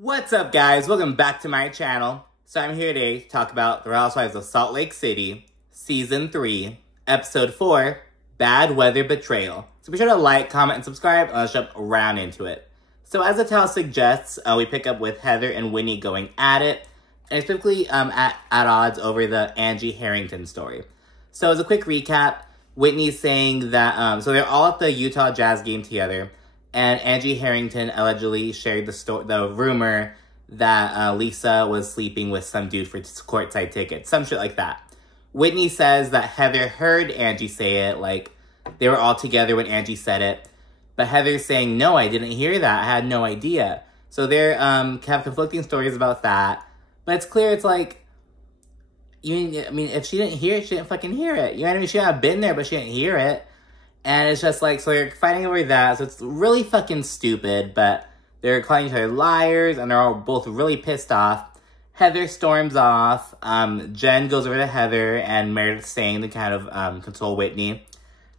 What's up, guys? Welcome back to my channel. So I'm here today to talk about The Housewives of Salt Lake City, Season 3, Episode 4, Bad Weather Betrayal. So be sure to like, comment, and subscribe, and let's jump right into it. So as the title suggests, we pick up with Heather and Whitney going at it, and specifically at odds over the Angie Harrington story. So as a quick recap, Whitney's saying that, so they're all at the Utah Jazz game together, and Angie Harrington allegedly shared the rumor that Lisa was sleeping with some dude for courtside tickets. Some shit like that. Whitney says that Heather heard Angie say it, like, they were all together when Angie said it. But Heather's saying, no, I didn't hear that. I had no idea. So they're have conflicting stories about that. But it's clear, it's like, if she didn't hear it, she didn't fucking hear it. You know what I mean? She might have been there, but she didn't hear it. And it's just like, so they're fighting over that. So it's really fucking stupid, but they're calling each other liars, and they're all both really pissed off. Heather storms off. Jen goes over to Heather, and Meredith's saying to kind of console Whitney.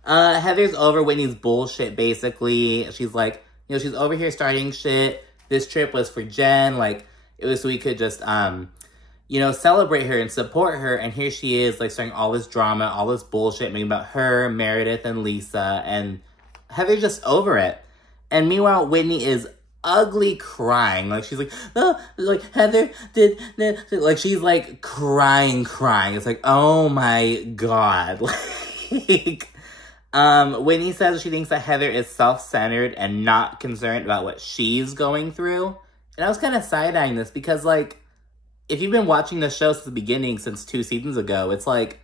Heather's over Whitney's bullshit, basically. She's like, she's over here starting shit. This trip was for Jen. Like, it was so we could just, celebrate her and support her. And here she is, like, starting all this drama, all this bullshit, making about her, Meredith, and Lisa. And Heather's just over it. And meanwhile, Whitney is ugly crying. Like, she's like, oh, like, Heather did, like, she's, like, crying. It's like, oh my God. Like, Whitney says she thinks that Heather is self-centered and not concerned about what she's going through. And I was kind of side-eyeing this because, like, if you've been watching the show since the beginning, since 2 seasons ago, it's like,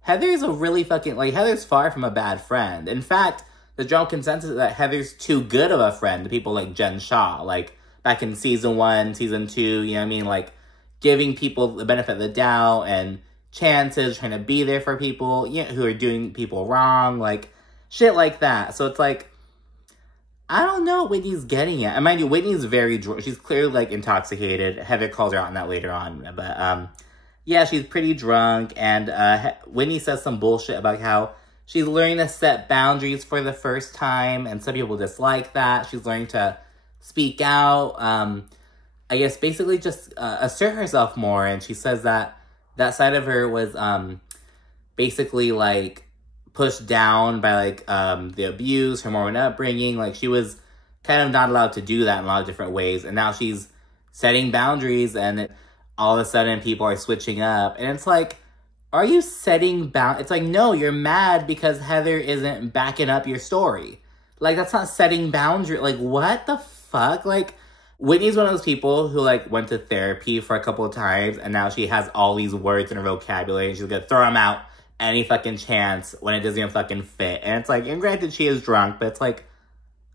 Heather's a really fucking, like, Heather's far from a bad friend. In fact, the general consensus is that Heather's too good of a friend to people like Jen Shah. Like, back in Season 1, Season 2, you know what I mean? Like, giving people the benefit of the doubt and chances, trying to be there for people, who are doing people wrong, like, shit like that. So it's like, I don't know what Whitney's getting at. And mind you, Whitney's very drunk. She's clearly, like, intoxicated. Heather calls her out on that later on. But, yeah, she's pretty drunk. And Whitney says some bullshit about how she's learning to set boundaries for the first time. And some people dislike that. She's learning to speak out. I guess basically just assert herself more. And she says that that side of her was basically, like, pushed down by, like, the abuse, her Mormon upbringing. Like, she was kind of not allowed to do that in a lot of different ways. And now she's setting boundaries, and all of a sudden people are switching up. And it's like, are you setting It's like, no, you're mad because Heather isn't backing up your story. Like, that's not setting boundaries. Like, what the fuck? Like, Whitney's one of those people who, like, went to therapy for a couple of times, and now she has all these words in her vocabulary, and she's gonna throw them out any fucking chance when it doesn't even fucking fit. And it's like, and granted, she is drunk, but it's like,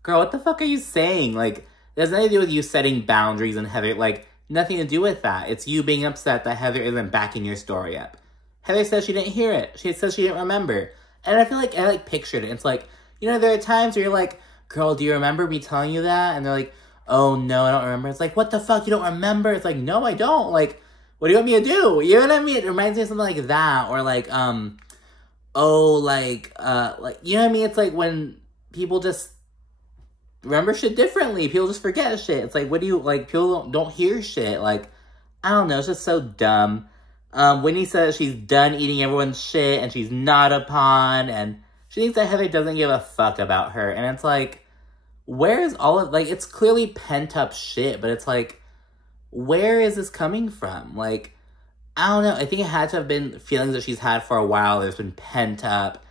girl, what the fuck are you saying? Like, it has nothing to do with you setting boundaries and Heather, like, nothing to do with that. It's you being upset that Heather isn't backing your story up. Heather says she didn't hear it. She says she didn't remember. And I feel like, I, like, pictured it. It's like, there are times where you're like, girl, do you remember me telling you that? And they're like, oh, no, I don't remember. It's like, what the fuck, you don't remember? It's like, no, I don't. Like, what do you want me to do? You know what I mean? It reminds me of something like that. Or like, you know what I mean? It's like when people just remember shit differently. People just forget shit. It's like, what do you, like, people don't hear shit. Like, I don't know. It's just so dumb. Whitney says she's done eating everyone's shit and she's not a pawn. And she thinks that Heather doesn't give a fuck about her. And it's like, where's all of, like, it's clearly pent up shit, but it's like, where is this coming from? Like, I don't know. I think it had to have been feelings that she's had for a while. There's been pent up,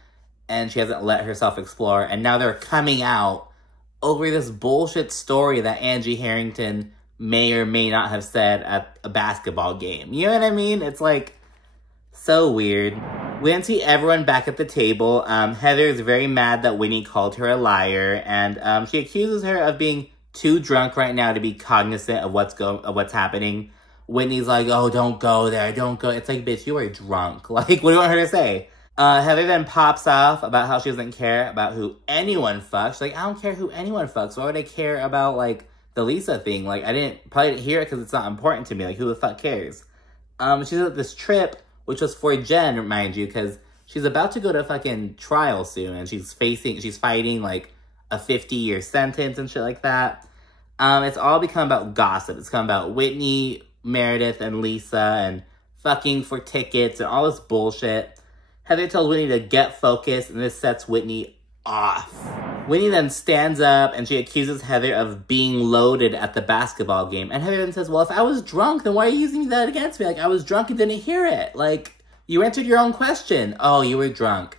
and she hasn't let herself explore. And now they're coming out over this bullshit story that Angie Harrington may or may not have said at a basketball game. You know what I mean? It's like, so weird. We then see everyone back at the table. Heather is very mad that Whitney called her a liar, and she accuses her of being too drunk right now to be cognizant of what's happening. Whitney's like, oh, don't go there, don't go. It's like, bitch, you are drunk. Like, what do you want her to say? Heather then pops off about how she doesn't care about who anyone fucks. She's like, I don't care who anyone fucks. Why would I care about, like, the Lisa thing? Like, probably didn't hear it because it's not important to me. Like, who the fuck cares? She's at this trip, which was for Jen, mind you, because she's about to go to fucking trial soon, and she's fighting, like, a 50-year sentence and shit like that. It's all become about gossip. It's become about Whitney, Meredith, and Lisa, and fucking for tickets, and all this bullshit. Heather tells Whitney to get focused, and this sets Whitney off. Whitney then stands up, and she accuses Heather of being loaded at the basketball game. And Heather then says, well, if I was drunk, then why are you using that against me? Like, I was drunk and didn't hear it. Like, you answered your own question. Oh, you were drunk.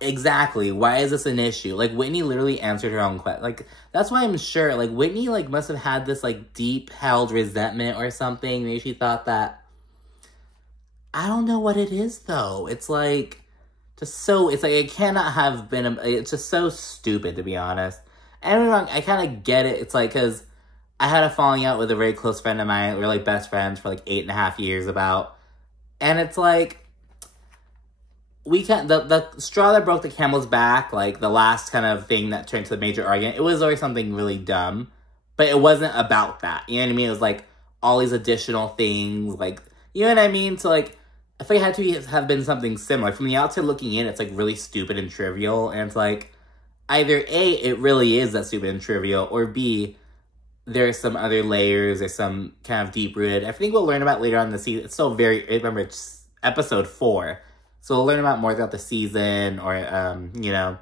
Exactly. Why is this an issue? Like, Whitney literally answered her own question. Like, that's why I'm sure, like, Whitney, like, must have had this, like, deep-held resentment or something. Maybe she thought that... I don't know what it is, though. It's, like... Just so, it's like, it cannot have been, it's just so stupid, to be honest. And I kind of get it. It's like, because I had a falling out with a very close friend of mine. We were, like, best friends for, like, 8.5 years about. And it's like, we can't, the straw that broke the camel's back, like, the last kind of thing that turned to a major argument, it was always something really dumb. But it wasn't about that. You know what I mean? It was, like, all these additional things, like, you know what I mean? So, like, I feel like it had to have been something similar. From the outside looking in, it's, like, really stupid and trivial. And it's, like, either A, it really is that stupid and trivial, or B, there's some other layers, there's some kind of deep-rooted. I think we'll learn about later on in the season. It's still remember, it's episode 4. So we'll learn about more throughout the season, or, you know.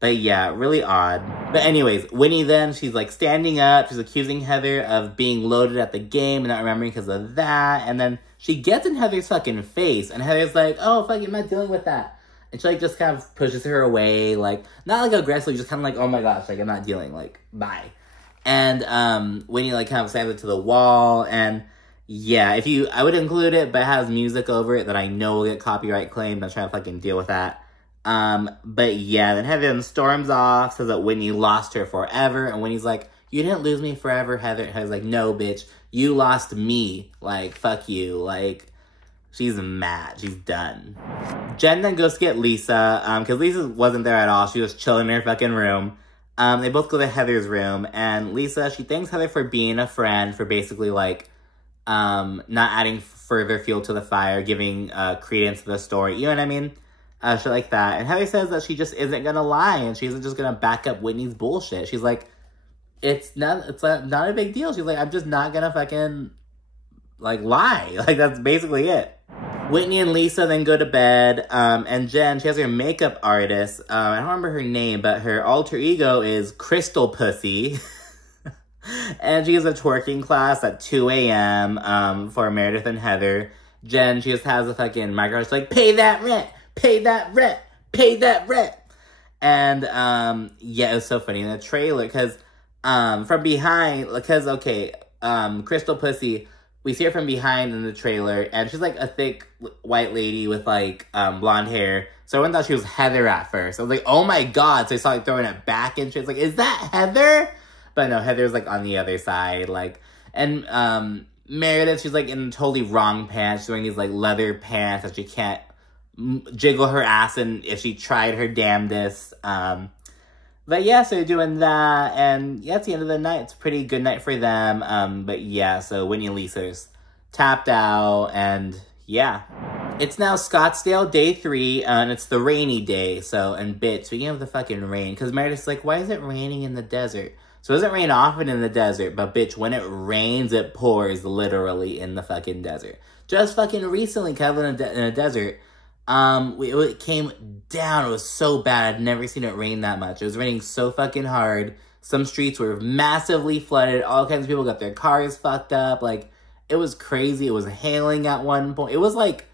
But, yeah, really odd. But anyways, Whitney then, she's, like, standing up. She's accusing Heather of being loaded at the game and not remembering because of that. And then she gets in Heather's fucking face. And Heather's like, oh, fuck, I'm not dealing with that. And she, like, just kind of pushes her away. Like, not, like, aggressively, just kind of like, oh, my gosh, like, I'm not dealing. Like, bye. And Whitney, like, kind of slams it to the wall. And, yeah, I would include it, but it has music over it that I know will get copyright claimed. I'm trying to fucking deal with that. But yeah, then Heather storms off, says that Whitney lost her forever, and Whitney's like, you didn't lose me forever, Heather. And Heather's like, no, bitch, you lost me. Like, fuck you. Like, she's mad. She's done. Jen then goes to get Lisa, because Lisa wasn't there at all. She was chilling in her fucking room. They both go to Heather's room, and Lisa, she thanks Heather for being a friend, for basically, like, not adding further fuel to the fire, giving, credence to the story. You know what I mean? Shit like that. And Heather says that she just isn't gonna lie, and she isn't just gonna back up Whitney's bullshit. She's like, it's not a big deal. She's like, I'm just not gonna fucking, like, lie. Like, that's basically it. Whitney and Lisa then go to bed, and Jen, she has her makeup artist. I don't remember her name, but her alter ego is Crystal Pussy. And she has a twerking class at 2 a.m. For Meredith and Heather. Jen, she just has a fucking microphone. She's like, pay that rent! Pay that rent! Pay that rent! And, yeah, it was so funny in the trailer, because, from behind, because, okay, Crystal Pussy, we see her from behind in the trailer, and she's, like, a thick white lady with, like, blonde hair. So everyone thought she was Heather at first. I was like, oh my god! So I saw, like, throwing it back and shit. It's like, is that Heather? But no, Heather's, like, on the other side, like, and, Meredith, she's, like, in totally wrong pants. She's wearing these, like, leather pants that she can't jiggle her ass in if she tried her damnedest. But yeah, so they're doing that, and yeah, it's the end of the night. It's a pretty good night for them. But yeah, so Whitney and Lisa's tapped out, and yeah. It's now Scottsdale day 3, and it's the rainy day, so, and bitch, speaking of the fucking rain, because Meredith's like, why is it raining in the desert? So it doesn't rain often in the desert, but bitch, when it rains, it pours literally in the fucking desert. Just fucking recently, Kevin, in a desert, it came down. It was so bad. I'd never seen it rain that much. It was raining so fucking hard. Some streets were massively flooded. All kinds of people got their cars fucked up. Like, it was crazy. It was hailing at one point. It was, like,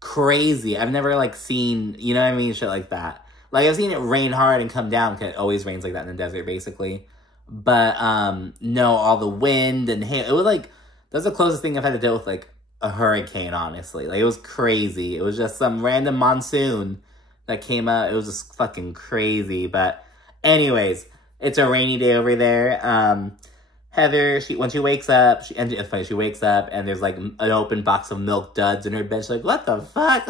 crazy. I've never, like, seen, you know what I mean? Shit like that. Like, I've seen it rain hard and come down, because it always rains like that in the desert, basically. But, no, all the wind and hail. It was, like, that's the closest thing I've had to deal with, like, a hurricane, honestly. Like, it was crazy. It was just some random monsoon that came out. It was just fucking crazy. But anyways, it's a rainy day over there. Heather, when she wakes up, it's funny, she wakes up and there's, like, an open box of Milk Duds in her bed. She's like, what the fuck?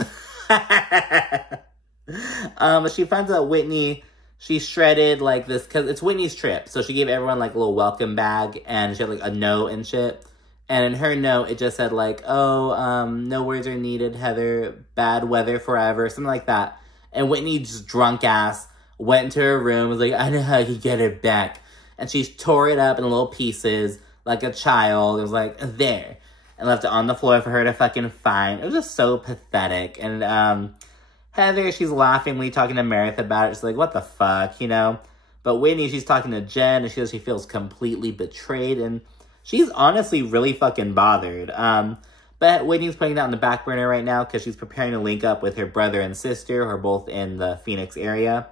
But she finds out Whitney, she shredded, like, this, because it's Whitney's trip. So she gave everyone, like, a little welcome bag, and she had, like, a note and shit. And in her note, it just said, like, oh, no words are needed, Heather, bad weather forever, something like that. And Whitney, just drunk ass, went into her room, was like, I know how to get it back. and she tore it up in little pieces like a child. It was like, there. And left it on the floor for her to fucking find. It was just so pathetic. And Heather, she's laughingly talking to Meredith about it. She's like, what the fuck, you know? But Whitney, she's talking to Jen, and she says she feels completely betrayed. And she's honestly really fucking bothered. But Whitney's putting that on the back burner right now because she's preparing to link up with her brother and sister who are both in the Phoenix area.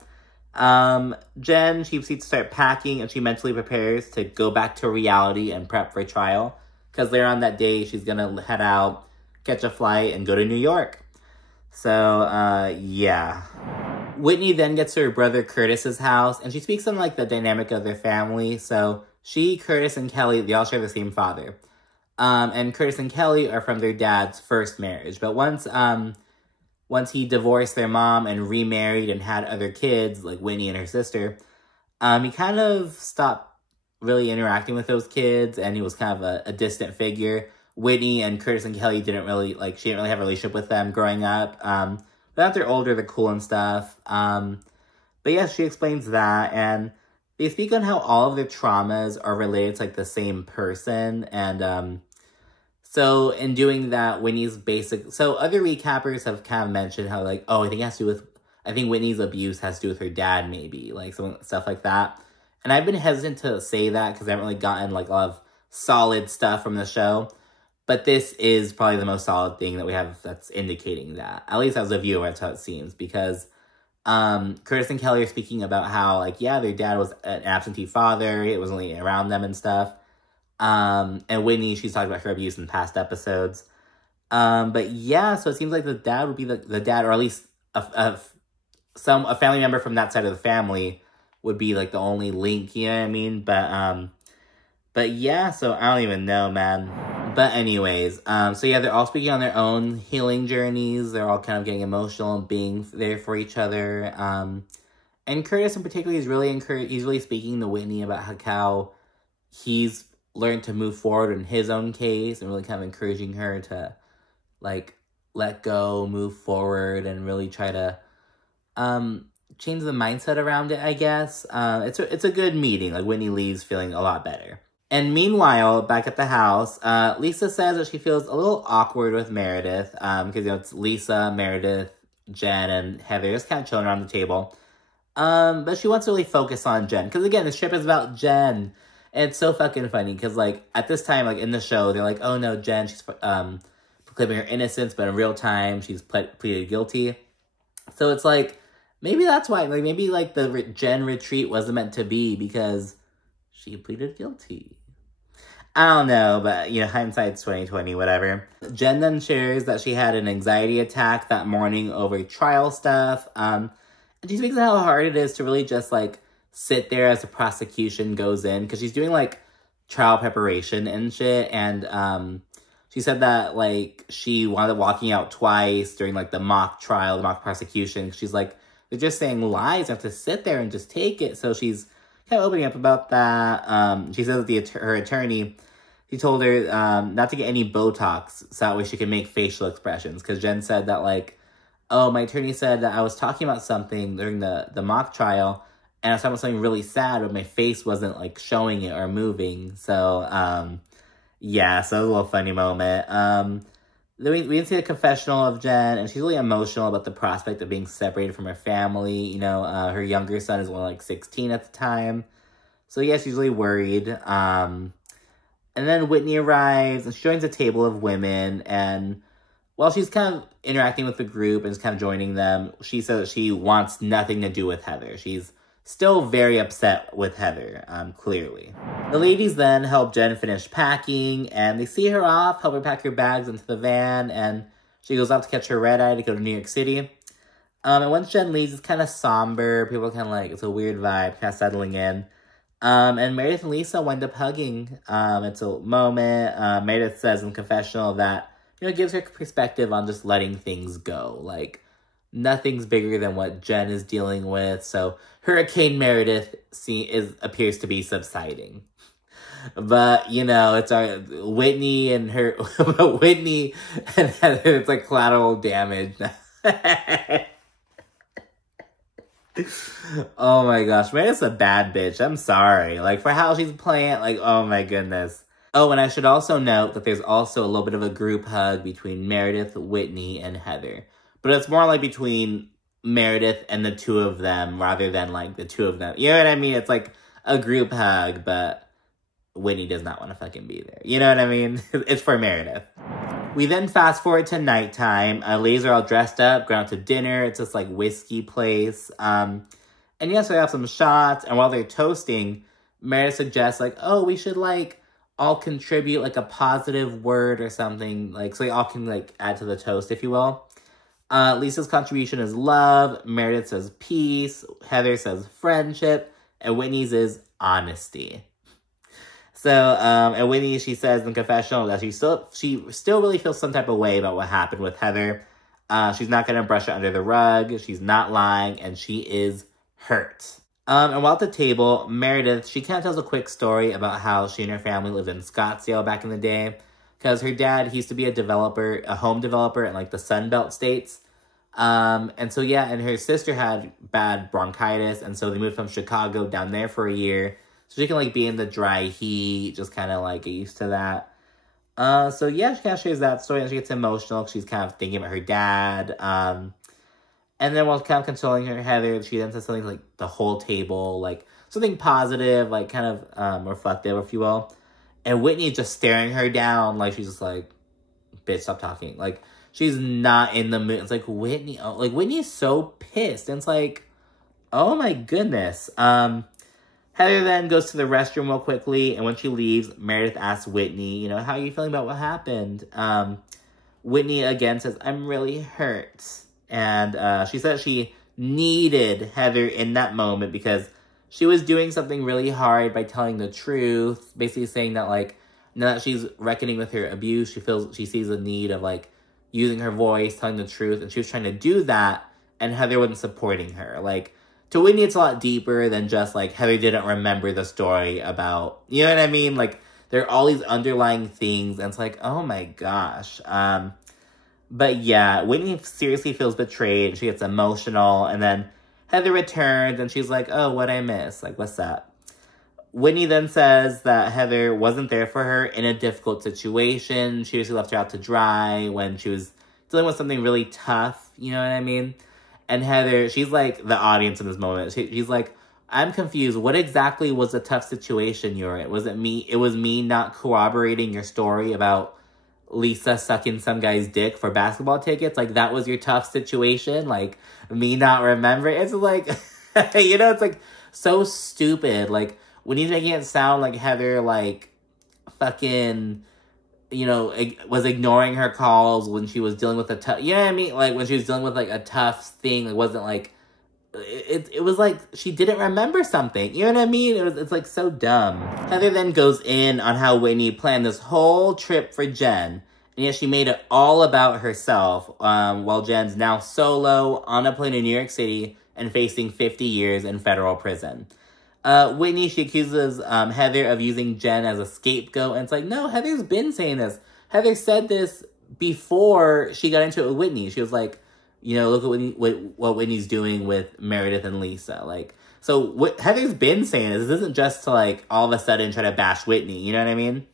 Jen, she proceeds to start packing, and she mentally prepares to go back to reality and prep for trial. Because later on that day, she's going to head out, catch a flight, and go to New York. So, yeah. Whitney then gets to her brother Curtis's house, and she speaks on, like, the dynamic of their family. So, she, Curtis, and Kelli, they all share the same father. And Curtis and Kelli are from their dad's first marriage. But once he divorced their mom and remarried and had other kids, like Whitney and her sister, he kind of stopped really interacting with those kids, and he was kind of a distant figure. Whitney and Curtis and Kelli she didn't really have a relationship with them growing up. But after they're older, they're cool and stuff. But yeah, she explains that, and they speak on how all of their traumas are related to, like, the same person, and, so in doing that, Whitney's so other recappers have kind of mentioned how, like, oh, I think Whitney's abuse has to do with her dad, maybe, like, some stuff like that. And I've been hesitant to say that because I haven't really gotten, like, a lot of solid stuff from the show. But this is probably the most solid thing that we have that's indicating that. At least as a viewer, that's how it seems. Because Curtis and Kelli are speaking about how, like, yeah, their dad was an absentee father. He wasn't really around them and stuff. And Whitney, she's talked about her abuse in past episodes. But yeah, so it seems like the dad would be the dad, or at least a family member from that side of the family would be, like, the only link, you know what I mean? But yeah, so I don't even know, man. But anyways, so yeah, they're all speaking on their own healing journeys. They're all kind of getting emotional and being there for each other. And Curtis in particular is really he's really speaking to Whitney about how he's learned to move forward in his own case, and really kind of encouraging her to, like, let go, move forward, and really try to change the mindset around it, I guess. It's a good meeting. Like, Whitney leaves feeling a lot better. And meanwhile, back at the house, Lisa says that she feels a little awkward with Meredith, because, you know, it's Lisa, Meredith, Jen, and Heather just kind of chilling around the table. But she wants to really focus on Jen, because, again, this trip is about Jen. And it's so fucking funny, because, like, at this time, like, in the show, they're like, oh, no, Jen, she's proclaiming her innocence, but in real time, she's pleaded guilty. So it's like, maybe that's why, like, maybe, like, the Jen retreat wasn't meant to be, because she pleaded guilty. I don't know, but, you know, hindsight's 20/20, whatever. Jen then shares that she had an anxiety attack that morning over trial stuff, and she speaks about how hard it is to really just, like, sit there as the prosecution goes in, because she's doing, like, trial preparation and shit, and she said that, like, she wound up walking out twice during, like, the mock trial, the mock prosecution. She's like, they're just saying lies, I have to sit there and just take it. So she's kind of opening up about that. She said that her attorney, he told her not to get any Botox, so that way she can make facial expressions, because Jen said that, like, oh, my attorney said that I was talking about something during the mock trial, and I was talking about something really sad, but my face wasn't, like, showing it or moving. So, yeah, so it was a little funny moment. Then we didn't see the confessional of Jen, and she's really emotional about the prospect of being separated from her family. You know, her younger son is only, like, 16 at the time. So, yeah, she's really worried. And then Whitney arrives, and she joins a table of women, and while she's kind of interacting with the group and just kind of joining them, she says that she wants nothing to do with Heather. She's still very upset with Heather, clearly. The ladies then help Jen finish packing, and they see her off, help her pack her bags into the van, and she goes off to catch her red-eye to go to New York City. And once Jen leaves, it's kind of somber. People are kind of like, it's a weird vibe, kind of settling in. And Meredith and Lisa wind up hugging. It's a moment. Meredith says in confessional that, you know, it gives her perspective on just letting things go. Like, nothing's bigger than what Jen is dealing with, so Hurricane Meredith appears to be subsiding. But, you know, it's our Whitney and Whitney and Heather, it's like collateral damage. Oh my gosh, Meredith's a bad bitch. I'm sorry. Like, for how she's playing, like, oh my goodness. Oh, and I should also note that there's also a little bit of a group hug between Meredith, Whitney, and Heather. But it's more like between Meredith and the two of them rather than, like, the two of them. You know what I mean? It's like a group hug, but Whitney does not want to fucking be there. You know what I mean? It's for Meredith. We then fast forward to nighttime. Ladies are all dressed up, going out to dinner. It's this, like, whiskey place. And yes, they have some shots. And while they're toasting, Meredith suggests, like, oh, we should, like, all contribute, like, a positive word or something. Like, so they all can, like, add to the toast, if you will. Lisa's contribution is love. Meredith says peace. Heather says friendship. And Whitney's is honesty. So, and Whitney, she says in confessional that she still really feels some type of way about what happened with Heather. She's not going to brush it under the rug. She's not lying, and she is hurt. And while at the table, Meredith, she kind of tells a quick story about how she and her family lived in Scottsdale back in the day. Because her dad, he used to be a developer, a home developer in, like, the Sun Belt states. And so, yeah, and her sister had bad bronchitis, and so they moved from Chicago down there for a year. So she can, like, be in the dry heat, just kind of, like, get used to that. So, yeah, she kind of shares that story, and she gets emotional. She's kind of thinking about her dad. And then while kind of consoling her, Heather, she then says something like the whole table, like, something positive, like, kind of reflective, if you will. And Whitney's just staring her down, like, she's just like, bitch, stop talking. Like, she's not in the mood. It's like, Whitney, oh, like, Whitney's so pissed. And it's like, oh, my goodness. Heather then goes to the restroom real quickly, and when she leaves, Meredith asks Whitney, you know, how are you feeling about what happened? Whitney again says, I'm really hurt. And she said she needed Heather in that moment because she was doing something really hard by telling the truth, basically saying that, like, now that she's reckoning with her abuse, she sees the need of, like, using her voice, telling the truth, and she was trying to do that, and Heather wasn't supporting her. Like, to Whitney, it's a lot deeper than just, like, Heather didn't remember the story about, you know what I mean? Like, there are all these underlying things, and it's like, oh my gosh. But yeah, Whitney seriously feels betrayed. She gets emotional, and then Heather returns, and she's like, oh, what'd I miss? Like, what's that? Whitney then says that Heather wasn't there for her in a difficult situation. She basically left her out to dry when she was dealing with something really tough, you know what I mean? And Heather, she's like the audience in this moment. She's like, I'm confused. What exactly was the tough situation you're in? Was it me? It was me not corroborating your story about Lisa sucking some guy's dick for basketball tickets? Like, that was your tough situation? Like, me not remembering? It's like, you know, it's like so stupid. Like, when he's making it sound like Heather, like, fucking, you know, was ignoring her calls when she was dealing with a tough, you know what I mean? Like, when she was dealing with, like, a tough thing, it wasn't, like, it was, like, she didn't remember something, you know what I mean? It's, like, so dumb. Heather then goes in on how Whitney planned this whole trip for Jen, and yet she made it all about herself, while Jen's now solo, on a plane in New York City, and facing 50 years in federal prison. Whitney, she accuses Heather of using Jen as a scapegoat, and it's like, no, Heather's been saying this. Heather said this before she got into it with Whitney. She was like, you know, look at what Whitney's doing with Meredith and Lisa. Like, so Heather's been saying this. This isn't just to, like, all of a sudden try to bash Whitney, you know what I mean?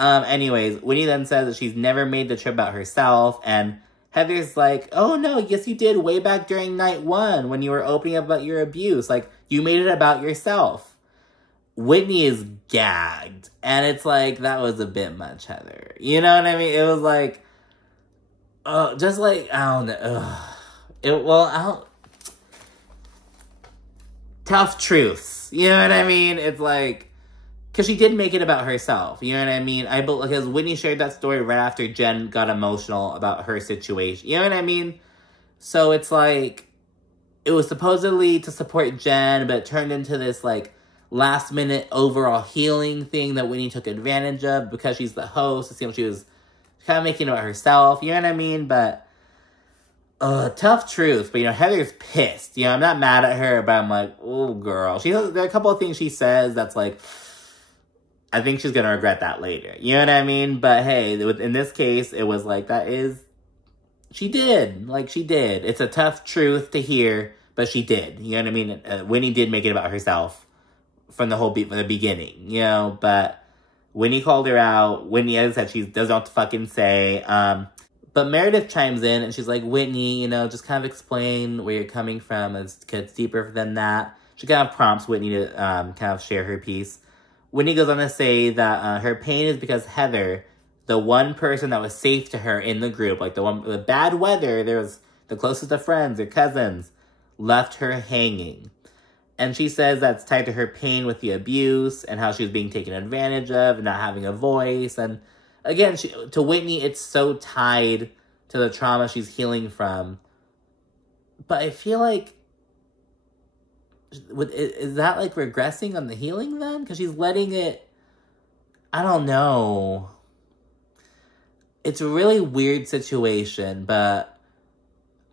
Anyways, Whitney then says that she's never made the trip about herself, and Heather's like, oh, no, yes, you did way back during night 1 when you were opening up about your abuse. Like, you made it about yourself. Whitney is gagged. And it's like, that was a bit much, Heather. You know what I mean? It was like, just like, I don't know. Tough truths. You know what I mean? It's like, because she did make it about herself. You know what I mean? Because Whitney shared that story right after Jen got emotional about her situation. You know what I mean? So it's like, it was supposedly to support Jen, but it turned into this, like, last-minute overall healing thing that Whitney took advantage of because she's the host. It seemed she was kind of making it about herself. You know what I mean? But, tough truth. But, you know, Heather's pissed. You know, I'm not mad at her, but I'm like, oh, girl. There are a couple of things she says that's like, I think she's going to regret that later. You know what I mean? But, hey, in this case, it was like, she did. Like, she did. It's a tough truth to hear, But she did, you know what I mean? Whitney did make it about herself from the from the beginning, you know? But Whitney called her out. Whitney, as I said, she doesn't know what to fucking say. But Meredith chimes in and she's like, Whitney, you know, just kind of explain where you're coming from. It's deeper than that. She kind of prompts Whitney to kind of share her piece. Whitney goes on to say that her pain is because Heather, the one person that was safe to her in the group, like the one with bad weather, there was the closest of friends or cousins, left her hanging. And she says that's tied to her pain with the abuse and how she was being taken advantage of and not having a voice. And again, to Whitney, it's so tied to the trauma she's healing from. But I feel like, is that like regressing on the healing then? Because she's letting it, I don't know. It's a really weird situation, but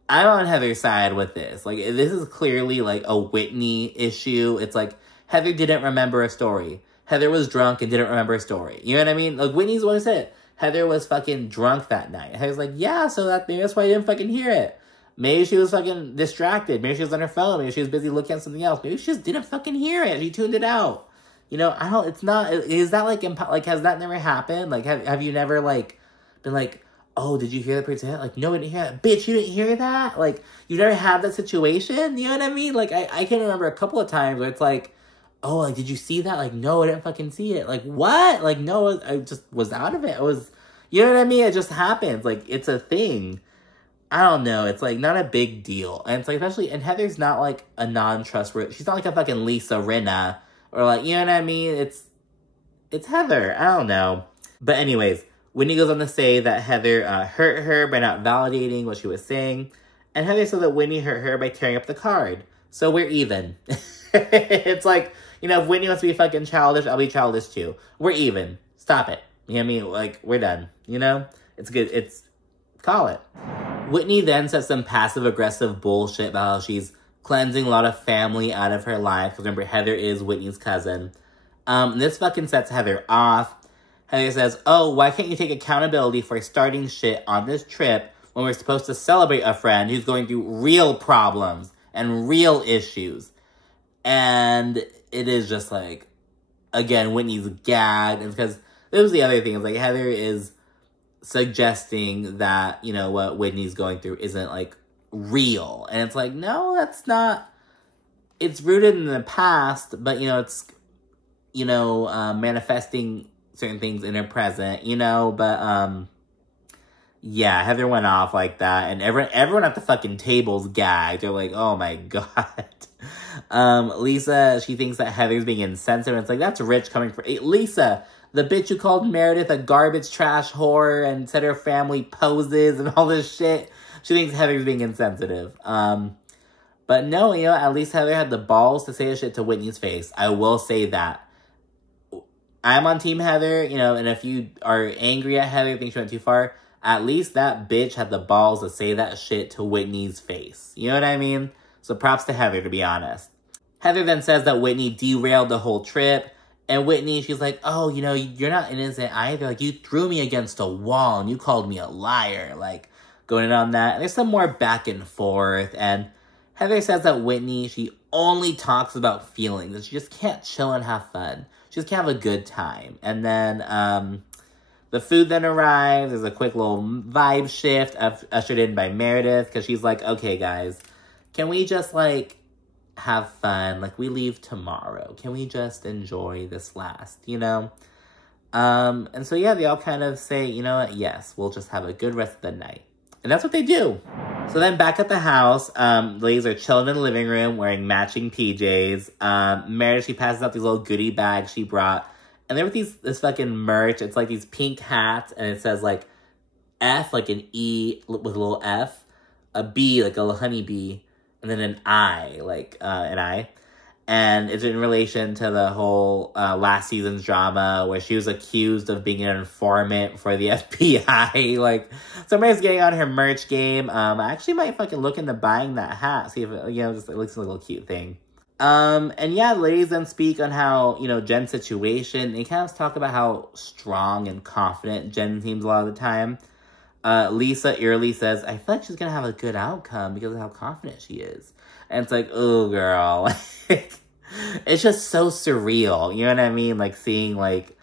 I'm on Heather's side with this. Like, this is clearly like a Whitney issue. It's like, Heather didn't remember a story. Heather was drunk and didn't remember a story. You know what I mean? Like, Whitney's the one who said it. Heather was fucking drunk that night. Heather's like, yeah, so maybe that's why I didn't fucking hear it. Maybe she was fucking distracted. Maybe she was on her phone. Maybe she was busy looking at something else. Maybe she just didn't fucking hear it. She tuned it out. You know, it's not, is that like, has that never happened? Like, have you never, like, been like, oh, did you hear that person? Like, no, I didn't hear that. Bitch, you didn't hear that? Like, you never had that situation? You know what I mean? Like, I can remember a couple of times where it's like, oh, like, did you see that? Like, no, I didn't fucking see it. Like, what? Like, no, I just was out of it. You know what I mean? It just happens. Like, it's a thing. I don't know. It's, like, not a big deal. And it's, like, especially, and Heather's not, like, a non-trustworthy. She's not, like, a fucking Lisa Rinna. Or, like, you know what I mean? It's Heather. I don't know. But anyways, Whitney goes on to say that Heather hurt her by not validating what she was saying. And Heather said that Whitney hurt her by tearing up the card. So we're even. It's like, you know, if Whitney wants to be fucking childish, I'll be childish too. We're even. Stop it. You know what I mean? Like, we're done. You know? It's good. Call it. Whitney then says some passive-aggressive bullshit about how she's cleansing a lot of family out of her life. Because remember, Heather is Whitney's cousin. This fucking sets Heather off. Heather says, oh, why can't you take accountability for starting shit on this trip when we're supposed to celebrate a friend who's going through real problems and real issues? And it is just like, again, Whitney's gagged. And because this was the other thing. It's like Heather is suggesting that, you know, what Whitney's going through isn't, like, real. And it's like, no, that's not. It's rooted in the past, but, you know, it's, you know, manifesting certain things in her present, you know, but, yeah, Heather went off like that, and everyone at the fucking table's gagged. They're like, oh my god. Lisa, she thinks that Heather's being insensitive, and it's like, that's rich coming from, Lisa, the bitch who called Meredith a garbage trash whore, and said her family poses, and all this shit. She thinks Heather's being insensitive. But no, you know, at least Heather had the balls to say this shit to Whitney's face. I will say that. I'm on Team Heather, you know, and if you are angry at Heather, think she went too far, at least that bitch had the balls to say that shit to Whitney's face. You know what I mean? So props to Heather, to be honest. Heather then says that Whitney derailed the whole trip, and Whitney, she's like, oh, you know, you're not innocent either. Like, you threw me against a wall, and you called me a liar. Like, going in on that. And there's some more back and forth, and Heather says that Whitney, she only talks about feelings, and she just can't chill and have fun. She just can't have a good time. And then, the food then arrives. There's a quick little vibe shift ushered in by Meredith, because she's like, okay, guys, can we just, like, have fun? Like, we leave tomorrow. Can we just enjoy this last, you know? And so, yeah, they all kind of say, you know what? Yes, we'll just have a good rest of the night. And that's what they do. So then back at the house, the ladies are chilling in the living room wearing matching PJs. Meredith, she passes out these little goodie bags she brought. And they're with this fucking merch. It's like these pink hats, and it says like F, like an E with a little F, a B, like a little honeybee, and then an I, like an I. And it's in relation to the whole last season's drama where she was accused of being an informant for the FBI. Like, somebody's getting on her merch game. I actually might fucking look into buying that hat. See if it, you know, just it looks like a little cute thing. And yeah, the ladies then speak on how, you know, Jen's situation. They kind of talk about how strong and confident Jen seems a lot of the time. Lisa eerily says, I feel like she's going to have a good outcome because of how confident she is. And it's like, oh, girl. It's just so surreal. You know what I mean? Like, seeing, like,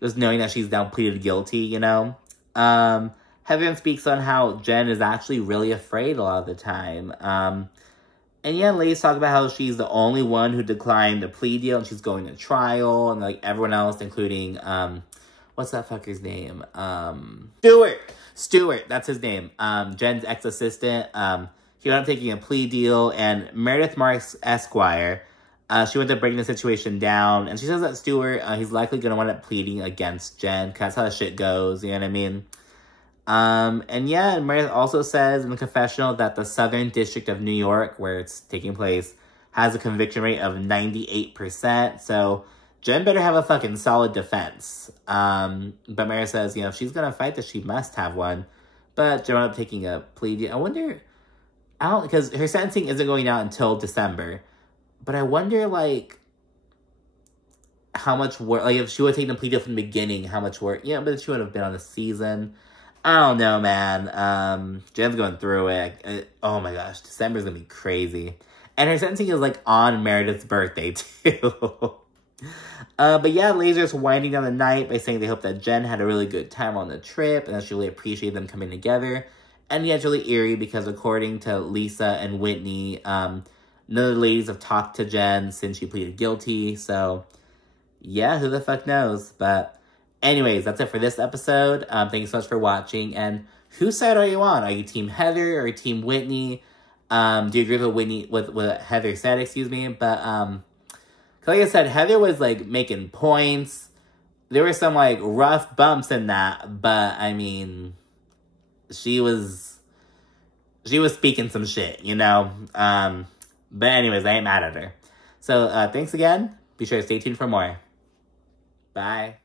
just knowing that she's now pleaded guilty, you know? Heather speaks on how Jen is actually really afraid a lot of the time. And yeah, ladies talk about how she's the only one who declined the plea deal and she's going to trial. And, like, everyone else, including, what's that fucker's name? Stuart, that's his name. Jen's ex-assistant. He ended up taking a plea deal. And Meredith Marks, Esquire, she went to breaking the situation down. And she says that Stuart, he's likely going to wind up pleading against Jen. Because that's how the shit goes, you know what I mean? And yeah, Meredith also says in the confessional that the Southern District of New York, where it's taking place, has a conviction rate of 98%. So Jen better have a fucking solid defense. But Meredith says, you know, if she's going to fight this, she must have one. But Jen ended up taking a plea deal. I wonder, because her sentencing isn't going out until December. But I wonder, like, how much work, like, if she would have taken a plea deal from the beginning, how much work, yeah, but she would have been on the season. I don't know, man. Jen's going through it. Oh my gosh, December's gonna be crazy. And her sentencing is, like, on Meredith's birthday, too. But yeah, Laser's winding down the night by saying they hope that Jen had a really good time on the trip and that she really appreciated them coming together. And yeah, it's really eerie because according to Lisa and Whitney, none of the ladies have talked to Jen since she pleaded guilty. So yeah, who the fuck knows? But anyways, that's it for this episode. Thank you so much for watching. And whose side are you on? Are you Team Heather or Team Whitney? Do you agree with Whitney, with what Heather said, excuse me? But, like I said, Heather was, like, making points. There were some, like, rough bumps in that. But, I mean, she was speaking some shit, you know? But anyways, I ain't mad at her. So, thanks again. Be sure to stay tuned for more. Bye.